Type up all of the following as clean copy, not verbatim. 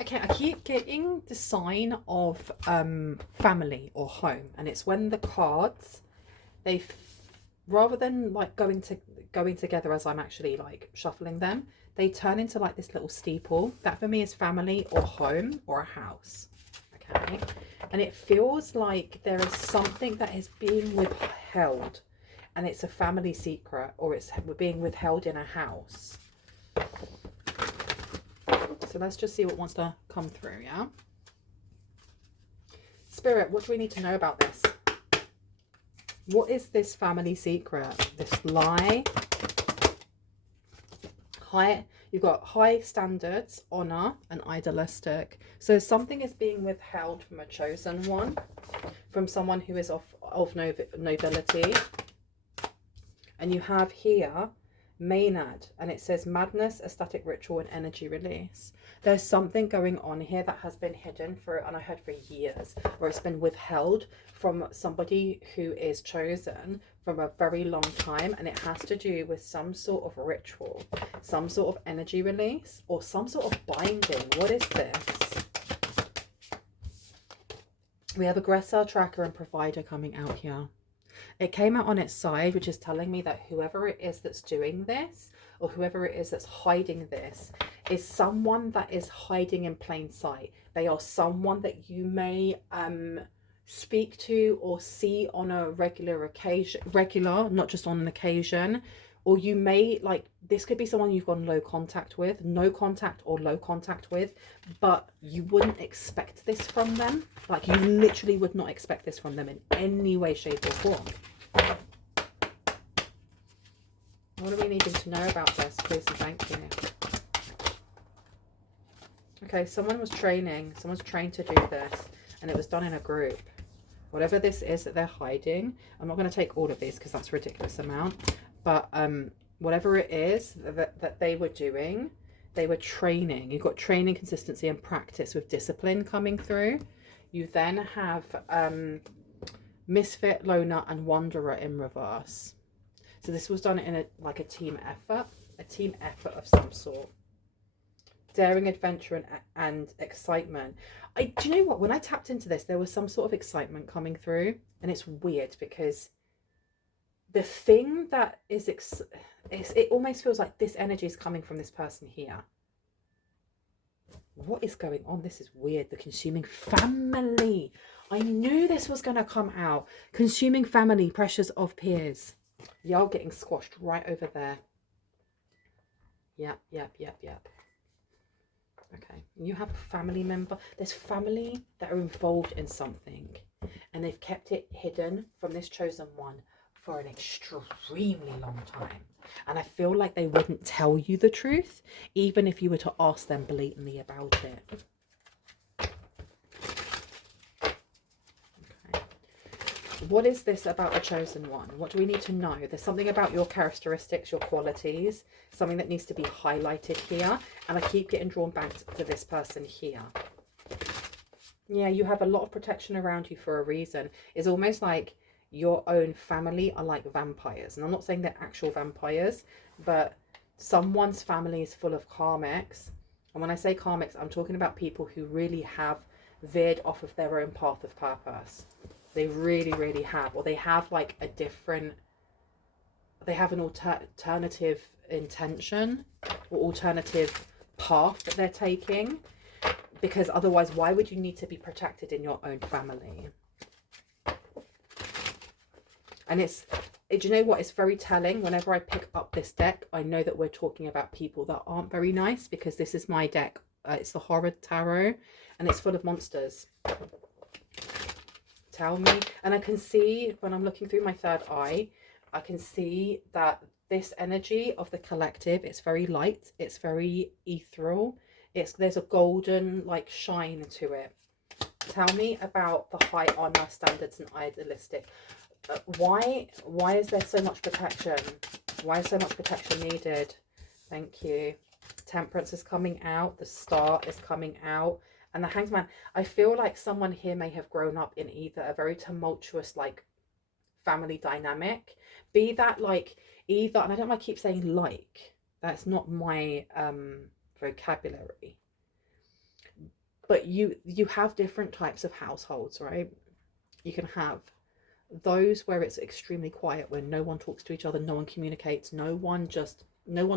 Okay, I keep getting the sign of family or home, and it's when the cards rather than like going together as I'm actually like shuffling them, they turn into like this little steeple. That for me is family or home or a house. Okay, and it feels like there is something that is being withheld, and it's a family secret, or it's being withheld in a house. So let's just see what wants to come through, yeah? Spirit, what do we need to know about this? What is this family secret? This lie? You've got high standards, honor, and idealistic. So something is being withheld from a chosen one, from someone who is of nobility. And you have here Maynard, and it says madness, ecstatic ritual, and energy release. There's something going on here that has been hidden and I heard for years, or it's been withheld from somebody who is chosen from a very long time, and it has to do with some sort of ritual, some sort of energy release, or some sort of binding. What is this? We have aggressor, tracker, and provider coming out here. It came out on its side, which is telling me that whoever it is that's doing this, or whoever it is that's hiding this, is someone that is hiding in plain sight. They are someone that you may speak to or see on a regular, not just on an occasion. Or you may, like, this could be someone you've gone low contact with, no contact or low contact with, but you wouldn't expect this from them. Like, you literally would not expect this from them in any way, shape, or form. What are we needing to know about this? Please and thank you. Okay, someone's trained to do this, and it was done in a group. Whatever this is that they're hiding, I'm not going to take all of these because that's a ridiculous amount. But whatever it is that they were doing, they were training. You've got training, consistency, and practice with discipline coming through. You then have misfit, loner, and wanderer in reverse. So this was done in a team effort of some sort. Daring, adventure, and excitement. Do you know what? When I tapped into this, there was some sort of excitement coming through, and it's weird because the thing that is it almost feels like this energy is coming from this person here. What is going on? This is weird. The consuming family. I knew this was going to come out. Consuming family, pressures of peers. Y'all getting squashed right over there. Yep. Okay, you have a family member. There's family that are involved in something, and they've kept it hidden from this chosen one for an extremely long time. And I feel like they wouldn't tell you the truth, even if you were to ask them blatantly about it. Okay. What is this about the chosen one? What do we need to know? There's something about your characteristics, your qualities, something that needs to be highlighted here. And I keep getting drawn back to this person here. Yeah, you have a lot of protection around you for a reason. It's almost like your own family are like vampires. And I'm not saying they're actual vampires, but someone's family is full of karmics. And when I say karmics, I'm talking about people who really have veered off of their own path of purpose. They really, really have. Or they have like they have an alternative intention or alternative path that they're taking. Because otherwise, why would you need to be protected in your own family? And do you know what? It's very telling. Whenever I pick up this deck, I know that we're talking about people that aren't very nice, because this is my deck. It's the Horror Tarot, and it's full of monsters. Tell me. And I can see, when I'm looking through my third eye, I can see that this energy of the collective, it's very light. It's very ethereal. There's a golden like shine to it. Tell me about the high honor, standards, and idealistic. Why is there so much protection? Why is so much protection needed? Thank you. Temperance is coming out. The Star is coming out. And the Hanged Man. I feel like someone here may have grown up in either a very tumultuous like family dynamic. Be that like either, and I don't like keep saying like. That's not my vocabulary. But you have different types of households, right? You can have those where it's extremely quiet, where no one talks to each other, no one communicates, no one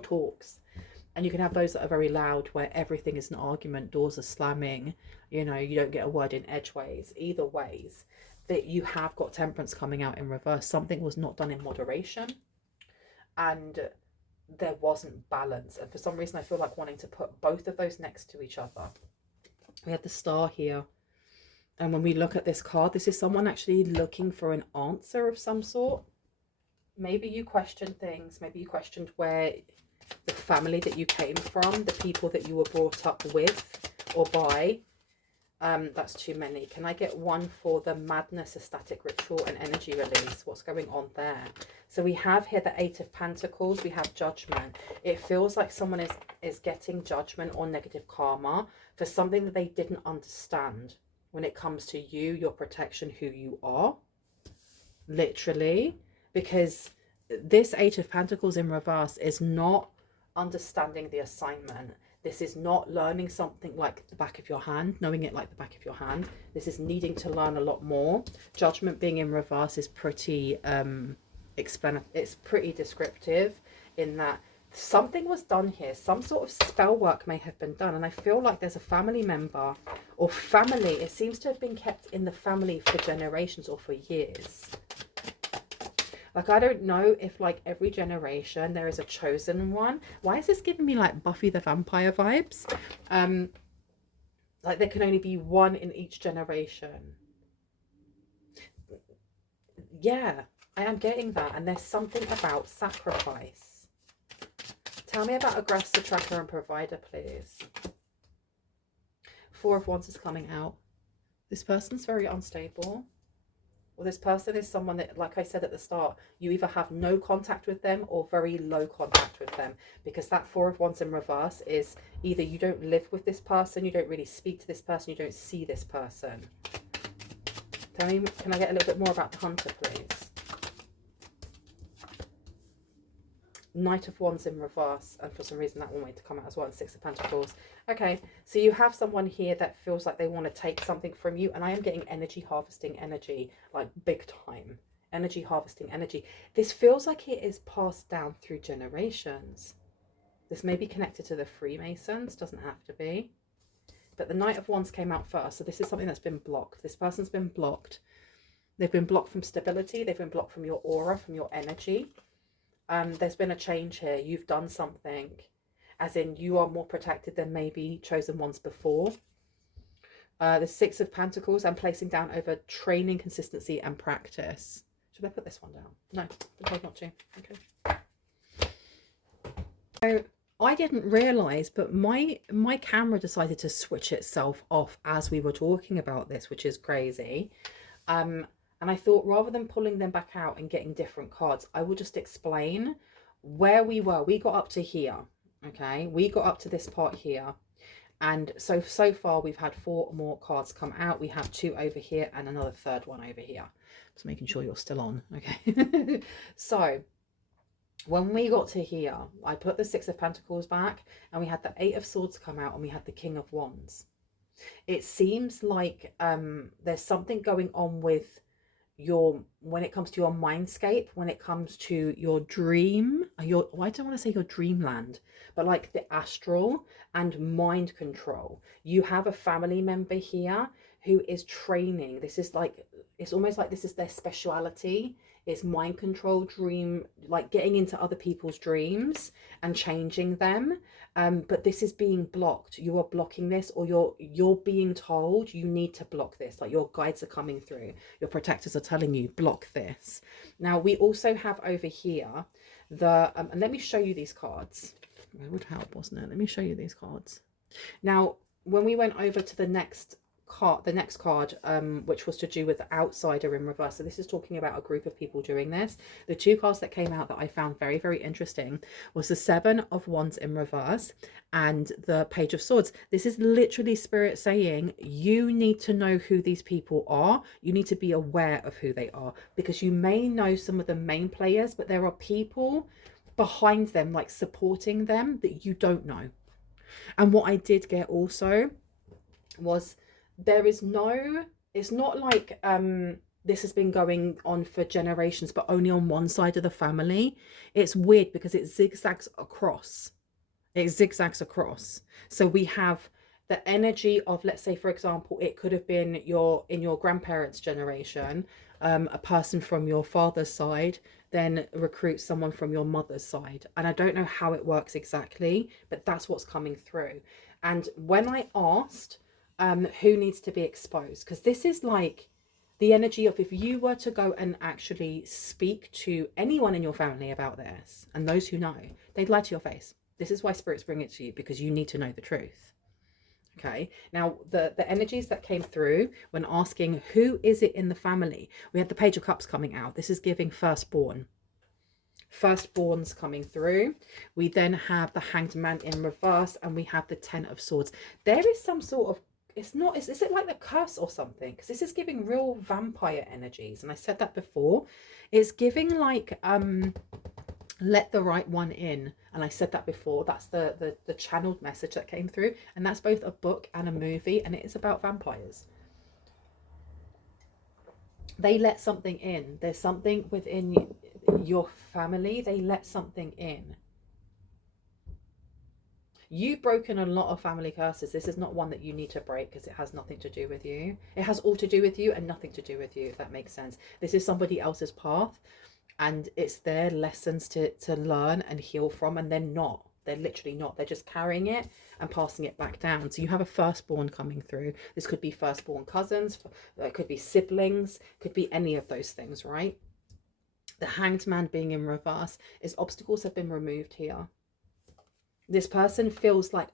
talks. And you can have those that are very loud, where everything is an argument, doors are slamming, you know, you don't get a word in edgeways. Either ways, that you have got temperance coming out in reverse. Something was not done in moderation, and there wasn't balance. And for some reason, I feel like wanting to put both of those next to each other. We had the star here. And when we look at this card, this is someone actually looking for an answer of some sort. Maybe you questioned things. Maybe you questioned where the family that you came from, the people that you were brought up with or by. That's too many. Can I get one for the madness, ecstatic ritual, and energy release? What's going on there? So we have here the Eight of Pentacles. We have judgment. It feels like someone is getting judgment or negative karma for something that they didn't understand when it comes to you, your protection, who you are. Literally. Because this Eight of Pentacles in reverse is not understanding the assignment. This is not learning something like the back of your hand, knowing it like the back of your hand. This is needing to learn a lot more. Judgment being in reverse is pretty it's pretty descriptive in that something was done here. Some sort of spell work may have been done, and I feel like there's a family member or family. It seems to have been kept in the family for generations or for years. Like, I don't know if, like, every generation there is a chosen one. Why is this giving me, like, Buffy the Vampire vibes? Like, there can only be one in each generation. Yeah, I am getting that. And there's something about sacrifice. Tell me about aggressor, tracker, and provider, please. Four of Wands is coming out. This person's very unstable. Well, this person is someone that, like I said at the start, you either have no contact with them or very low contact with them, because that Four of Wands in reverse is either you don't live with this person, you don't really speak to this person, you don't see this person. Tell me, can I get a little bit more about the Hunter, please? Knight of Wands in reverse, and for some reason that one wanted to come out as well, and Six of Pentacles. Okay, so you have someone here that feels like they want to take something from you, and I am getting energy harvesting energy, like big time. Energy harvesting energy. This feels like it is passed down through generations. This may be connected to the Freemasons, doesn't have to be. But the Knight of Wands came out first, so this is something that's been blocked. This person's been blocked. They've been blocked from stability, they've been blocked from your aura, from your energy. There's been a change here. You've done something, as in you are more protected than maybe chosen ones before. The Six of Pentacles, I'm placing down over training, consistency, and practice. Should I put this one down? No, I'm told not to. Okay. So I didn't realise, but my camera decided to switch itself off as we were talking about this, which is crazy. And I thought, rather than pulling them back out and getting different cards, I will just explain where we were. We got up to here, okay? We got up to this part here. And so far, we've had 4 more cards come out. We have 2 over here and another third one over here. Just making sure you're still on, okay? So when we got to here, I put the Six of Pentacles back, and we had the Eight of Swords come out, and we had the King of Wands. It seems like there's something going on with when it comes to your mindscape, when it comes to your dream, well, I don't want to say your dreamland, but like the astral and mind control. You have a family member here who is training. This is like, it's almost like this is their speciality. It's mind control, dream, like getting into other people's dreams and changing them. But this is being blocked. You are blocking this, or you're being told you need to block this. Like, your guides are coming through. Your protectors are telling you, block this. Now, we also have over here the, and let me show you these cards. It would help, wasn't it? Let me show you these cards. Now, when we went over to the next card, which was to do with the outsider in reverse, so this is talking about a group of people doing this. The 2 cards that came out that I found very, very interesting was the Seven of Wands in reverse and the Page of Swords. This is literally Spirit saying you need to know who these people are. You need to be aware of who they are, because you may know some of the main players, but there are people behind them, like supporting them, that you don't know. And what I did get also was there is no, it's not like this has been going on for generations but only on one side of the family. It's weird because it zigzags across. So we have the energy of, let's say for example, it could have been your, in your grandparents generation, a person from your father's side then recruits someone from your mother's side, and I don't know how it works exactly, but that's what's coming through. And when I asked who needs to be exposed, because this is like the energy of, if you were to go and actually speak to anyone in your family about this, and those who know, they'd lie to your face. This is why spirits bring it to you, because you need to know the truth. Okay, now the energies that came through when asking who is it in the family, we had the Page of Cups coming out. This is giving firstborn. Firstborns coming through. We then have the Hanged Man in reverse, and we have the Ten of Swords. There is some sort of, it's not, is it like the curse or something? Because this is giving real vampire energies, and I said that before. It's giving like let the right one in, and I said that before. That's the channeled message that came through, and that's both a book and a movie, and it is about vampires. They let something in. There's something within your family, they let something in. You've broken a lot of family curses. This is not one that you need to break, because it has nothing to do with you. It has all to do with you and nothing to do with you, if that makes sense. This is somebody else's path, and it's their lessons to learn and heal from, and they're not. They're literally not. They're just carrying it and passing it back down. So you have a firstborn coming through. This could be firstborn cousins, it could be siblings, could be any of those things, right? The Hanged Man being in reverse is obstacles have been removed here. This person feels like,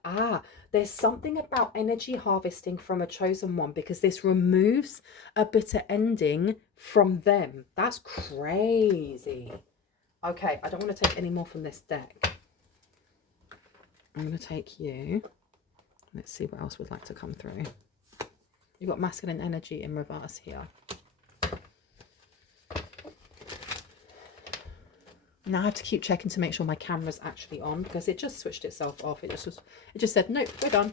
there's something about energy harvesting from a chosen one, because this removes a bitter ending from them. That's crazy. Okay, I don't want to take any more from this deck. I'm going to take you. Let's see what else would like to come through. You've got masculine energy in reverse here. Now I have to keep checking to make sure my camera's actually on, because it just switched itself off. It just said, nope, we're done.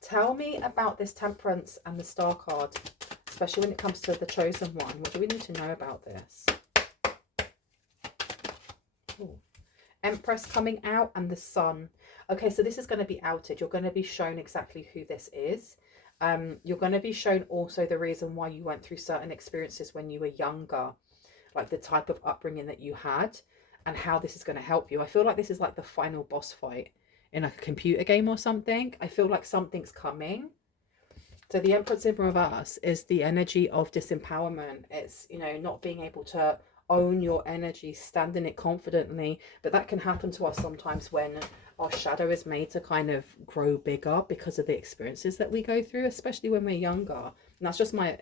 Tell me about this Temperance and the Star card, especially when it comes to the chosen one. What do we need to know about this? Ooh. Empress coming out, and the Sun. Okay, so this is going to be outed. You're going to be shown exactly who this is. You're going to be shown also the reason why you went through certain experiences when you were younger, like the type of upbringing that you had, and how this is going to help you. I feel like this is like the final boss fight in like a computer game or something. I feel like something's coming. So the Empress in reverse is the energy of disempowerment. It's, you know, not being able to own your energy, stand in it confidently. But that can happen to us sometimes when our shadow is made to kind of grow bigger because of the experiences that we go through, especially when we're younger. And that's just my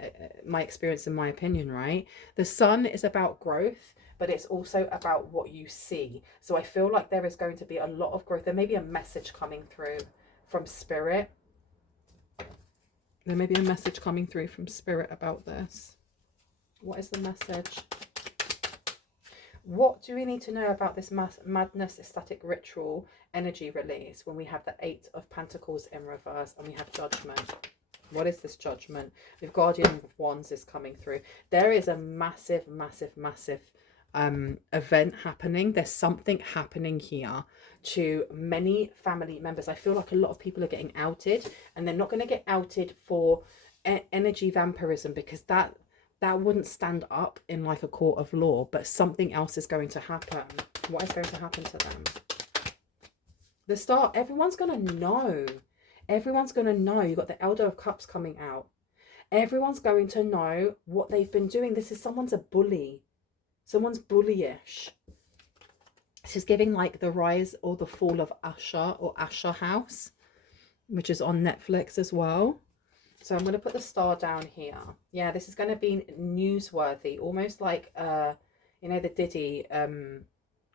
experience and my opinion, right? The Sun is about growth, but it's also about what you see. So I feel like there is going to be a lot of growth. There may be a message coming through from Spirit. There may be a message coming through from Spirit about this. What is the message? What do we need to know about this madness ecstatic ritual energy release when we have the 8 of Pentacles in reverse and we have Judgment? What is this Judgment? With Guardian of Wands is coming through. There is a massive, massive, massive event happening. There's something happening here to many family members. I feel like a lot of people are getting outed, and they're not going to get outed for energy vampirism, because that wouldn't stand up in like a court of law, but something else is going to happen. What is going to happen to them? The Star, everyone's going to know. Everyone's going to know. You've got the Elder of Cups coming out. Everyone's going to know what they've been doing. This is someone's a bully. Someone's bullyish. This is giving like the rise or the fall of Usher or Usher House, which is on Netflix as well. So I'm going to put the Star down here. Yeah, this is going to be newsworthy, almost like, you know, the Diddy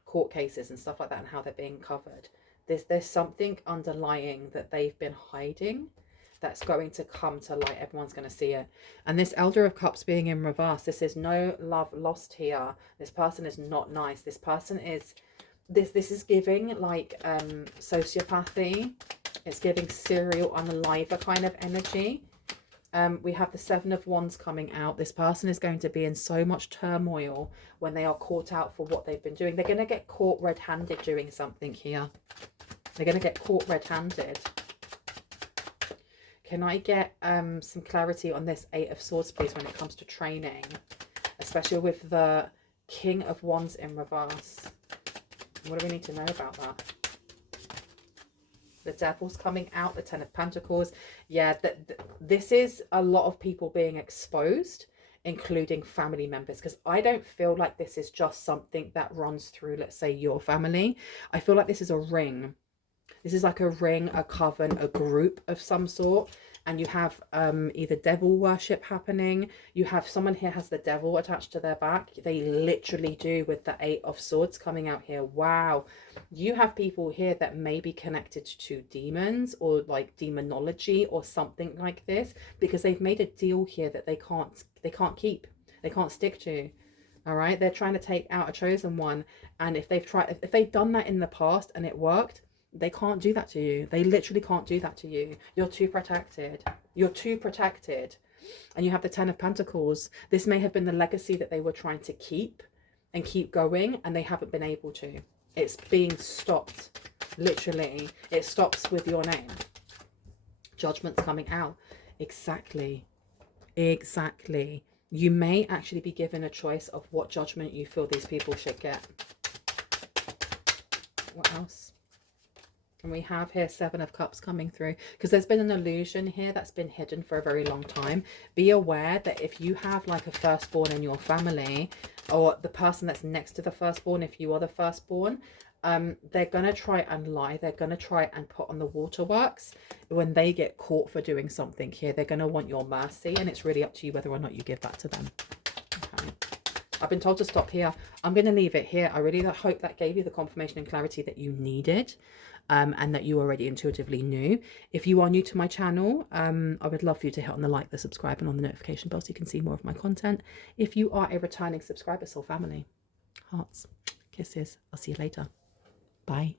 court cases and stuff like that, and how they're being covered. There's something underlying that they've been hiding that's going to come to light. Everyone's going to see it. And this Elder of Cups being in reverse, this is no love lost here. This person is not nice. This person is, this is giving like sociopathy. It's giving serial unaliver kind of energy. We have the Seven of Wands coming out. This person is going to be in so much turmoil when they are caught out for what they've been doing. They're going to get caught red-handed doing something here. They're going to get caught red-handed. Can I get some clarity on this Eight of Swords, please, when it comes to training? Especially with the King of Wands in reverse. What do we need to know about that? The Devil's coming out, the Ten of Pentacles. Yeah, this is a lot of people being exposed, including family members, because I don't feel like this is just something that runs through, let's say, your family. I feel like this is a ring. This is like a ring, a coven, a group of some sort. And you have either devil worship happening. You have someone here has the devil attached to their back. They literally do, with the Eight of Swords coming out here. Wow. You have people here that may be connected to demons or like demonology or something like this, because they've made a deal here that they can't keep. They can't stick to. All right. They're trying to take out a chosen one. And if they've done that in the past and it worked, they can't do that to you. They literally can't do that to you. You're too protected. You're too protected. And you have the Ten of Pentacles. This may have been the legacy that they were trying to keep and keep going, and they haven't been able to. It's being stopped. Literally. It stops with your name. Judgment's coming out. Exactly. Exactly. You may actually be given a choice of what judgment you feel these people should get. What else? And we have here Seven of Cups coming through, because there's been an illusion here that's been hidden for a very long time. Be aware that if you have like a firstborn in your family, or the person that's next to the firstborn, if you are the firstborn, they're going to try and lie. They're going to try and put on the waterworks. When they get caught for doing something here, they're going to want your mercy, and it's really up to you whether or not you give that to them. Okay. I've been told to stop here. I'm going to leave it here. I really hope that gave you the confirmation and clarity that you needed. And that you already intuitively knew. If you are new to my channel, I would love for you to hit on the like, the subscribe, and on the notification bell so you can see more of my content. If you are a returning subscriber, soul family, hearts, kisses. I'll see you later. Bye.